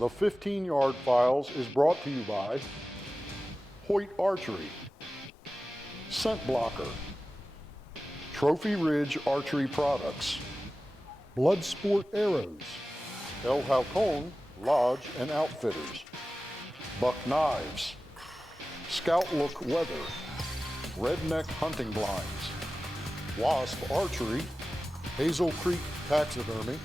The 15-yard files is brought to you by Hoyt Archery, Scent Blocker, Trophy Ridge Archery Products, Bloodsport Arrows, El Halcon Lodge and Outfitters, Buck Knives, Scout Look Weather, Redneck Hunting Blinds, Wasp Archery, Hazel Creek Taxidermy.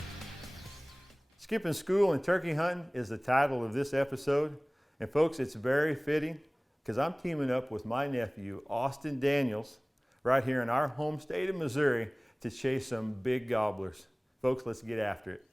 Skipping School and Turkey Hunting is the title of this episode. And folks, it's very fitting because I'm teaming up with my nephew, Austin Daniels, right here in our home state of Missouri to chase some big gobblers. Folks, let's get after it.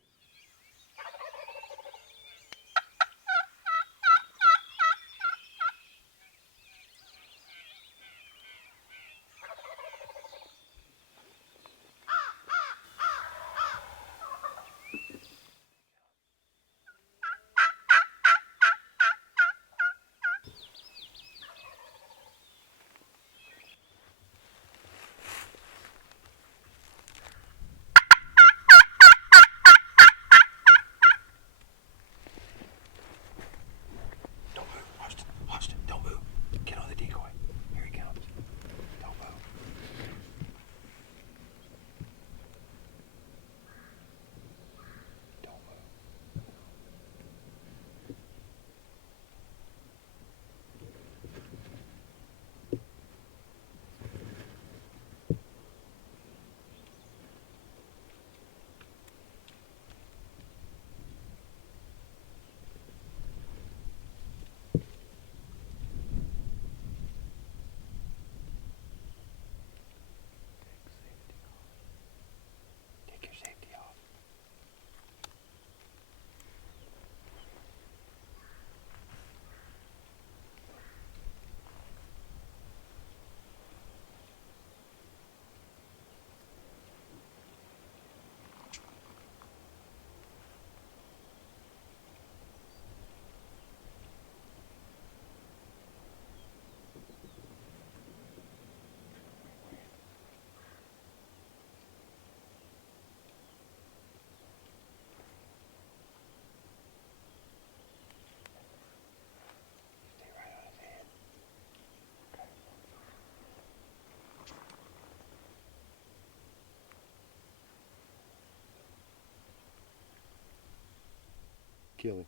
Kill him.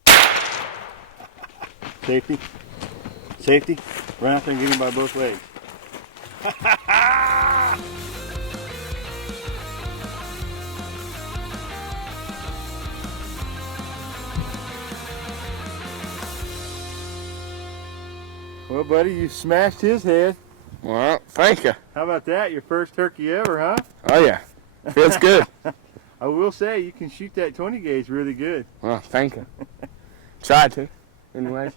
Safety. Safety. Run out there and get him by both legs. Well, buddy, you smashed his head. Well, thank you. How about that? Your first turkey ever, huh? Oh, yeah. Feels good. I will say, you can shoot that 20 gauge really good. Well, thank you. Try to, anyways.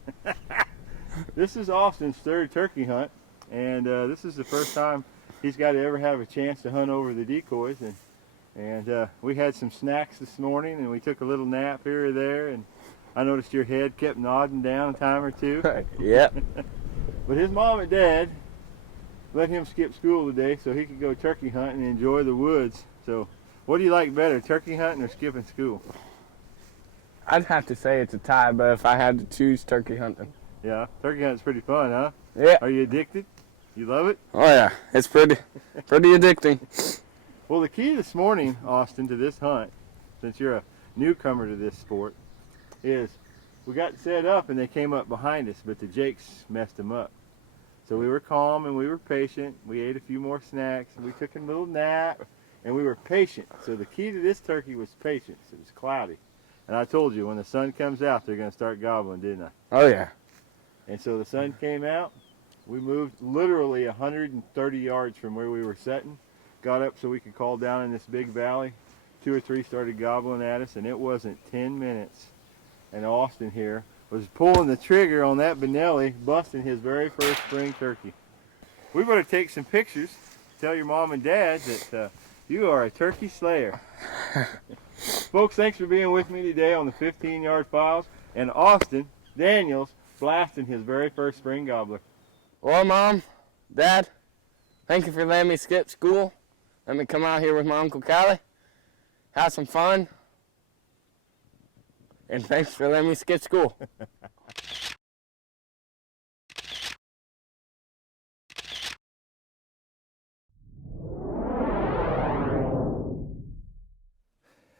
This is Austin's third turkey hunt, and this is the first time he's got to ever have a chance to hunt over the decoys. And we had some snacks this morning, and we took a little nap here or there, and I noticed your head kept nodding down a time or two. Yep. But his mom and dad let him skip school today so he could go turkey hunting and enjoy the woods. So what do you like better, turkey hunting or skipping school? I'd have to say it's a tie, but if I had to choose, turkey hunting. Yeah, turkey hunting's pretty fun, huh? Yeah. Are you addicted? You love it? Oh, yeah. It's pretty addicting. Well, the key this morning, Austin, to this hunt, since you're a newcomer to this sport, is we got set up and they came up behind us, but the jakes messed them up. So we were calm and we were patient. We ate a few more snacks and we took a little nap and we were patient. So the key to this turkey was patience. It was cloudy. And I told you, when the sun comes out, they're going to start gobbling, didn't I? Oh, yeah. And so the sun came out. We moved literally 130 yards from where we were sitting, got up so we could call down in this big valley. 2 or 3 started gobbling at us, and it wasn't 10 minutes. And Austin here was pulling the trigger on that Benelli, busting his very first spring turkey. We better take some pictures. Tell your mom and dad that you are a turkey slayer. Folks, thanks for being with me today on the 15-yard files. And Austin Daniels blasting his very first spring gobbler. Well, Mom, Dad, thank you for letting me skip school. Let me come out here with my Uncle Callie, have some fun. And thanks for letting me skip school.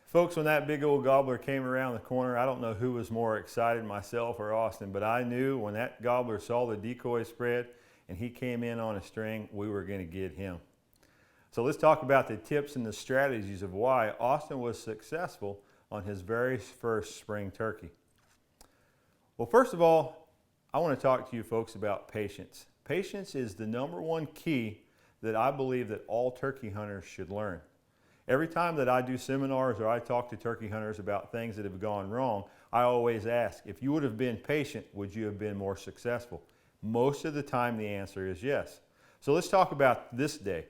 Folks, when that big old gobbler came around the corner, I don't know who was more excited, myself or Austin, but I knew when that gobbler saw the decoy spread and he came in on a string, we were going to get him. So let's talk about the tips and the strategies of why Austin was successful on his very first spring turkey. Well, first of all, I want to talk to you folks about patience. Patience is the #1 key that I believe that all turkey hunters should learn. Every time that I do seminars or I talk to turkey hunters about things that have gone wrong, I always ask, if you would have been patient, would you have been more successful? Most of the time the answer is yes. So let's talk about this day.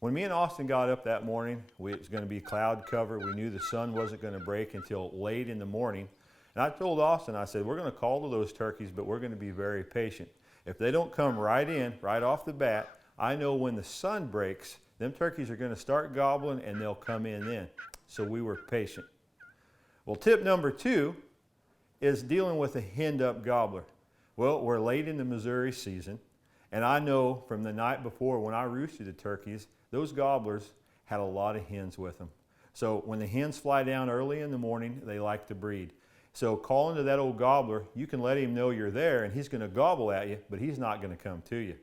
When me and Austin got up that morning, it was going to be cloud cover. We knew the sun wasn't going to break until late in the morning. And I told Austin, I said, we're going to call to those turkeys, but we're going to be very patient. If they don't come right in, right off the bat, I know when the sun breaks, them turkeys are going to start gobbling and they'll come in then. So we were patient. Well, tip #2 is dealing with a henned up gobbler. Well, we're late in the Missouri season, and I know from the night before when I roosted the turkeys, those gobblers had a lot of hens with them. So when the hens fly down early in the morning, they like to breed. So calling to that old gobbler, you can let him know you're there and he's going to gobble at you, but he's not going to come to you.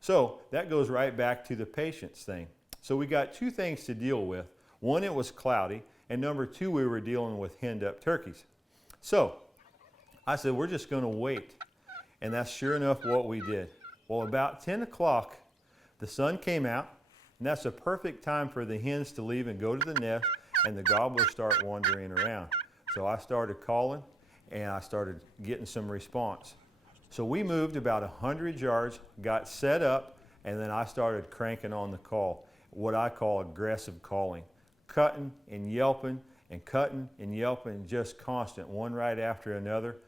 So that goes right back to the patience thing. So we got 2 things to deal with. One, it was cloudy, and #2, we were dealing with henned up turkeys. So I said, we're just going to wait. And that's sure enough what we did. Well, about 10 o'clock, the sun came out, and that's a perfect time for the hens to leave and go to the nest, and the gobblers start wandering around. So I started calling, and I started getting some response. So we moved about 100 yards, got set up, and then I started cranking on the call, what I call aggressive calling, cutting and yelping and cutting and yelping, just constant, one right after another,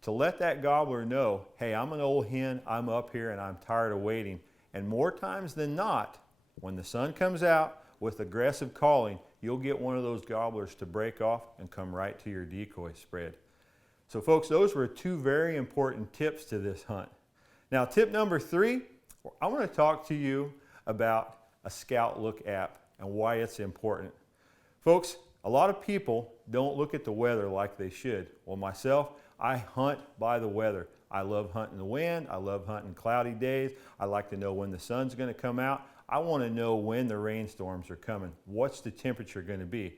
to let that gobbler know, hey, I'm an old hen, I'm up here and I'm tired of waiting. And more times than not, when the sun comes out with aggressive calling, you'll get one of those gobblers to break off and come right to your decoy spread. So folks, those were 2 very important tips to this hunt. Now tip #3, I want to talk to you about a Scout Look app and why it's important. Folks, a lot of people don't look at the weather like they should. Well, myself, I hunt by the weather. I love hunting the wind. I love hunting cloudy days. I like to know when the sun's going to come out. I want to know when the rainstorms are coming. What's the temperature going to be?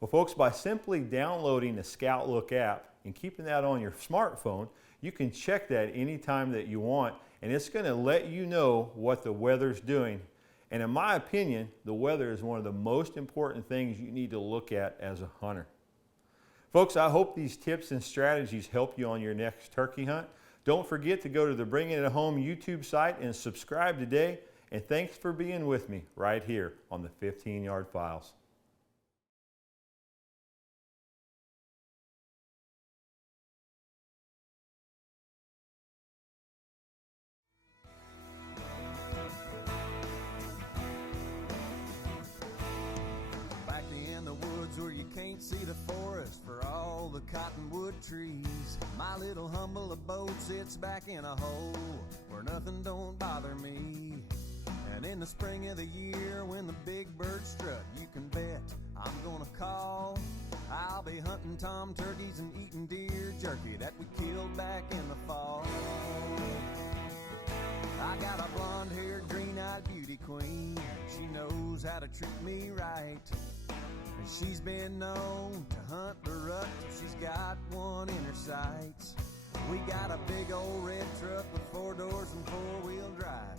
Well, folks, by simply downloading the Scout Look app and keeping that on your smartphone, you can check that anytime that you want, and it's going to let you know what the weather's doing. And in my opinion, the weather is one of the most important things you need to look at as a hunter. Folks, I hope these tips and strategies help you on your next turkey hunt. Don't forget to go to the Bringing It Home YouTube site and subscribe today. And thanks for being with me right here on the 15-Yard Files. Where you can't see the forest for all the cottonwood trees. My little humble abode sits back in a hole where nothing don't bother me. And in the spring of the year when the big birds strut, you can bet I'm gonna call. I'll be hunting tom turkeys and eating deer jerky that we killed back in the fall. I got a blonde-haired, green-eyed beauty queen. She knows how to treat me right. And she's been known to hunt the rut till she's got one in her sights. We got a big old red truck with 4 doors and 4-wheel drive.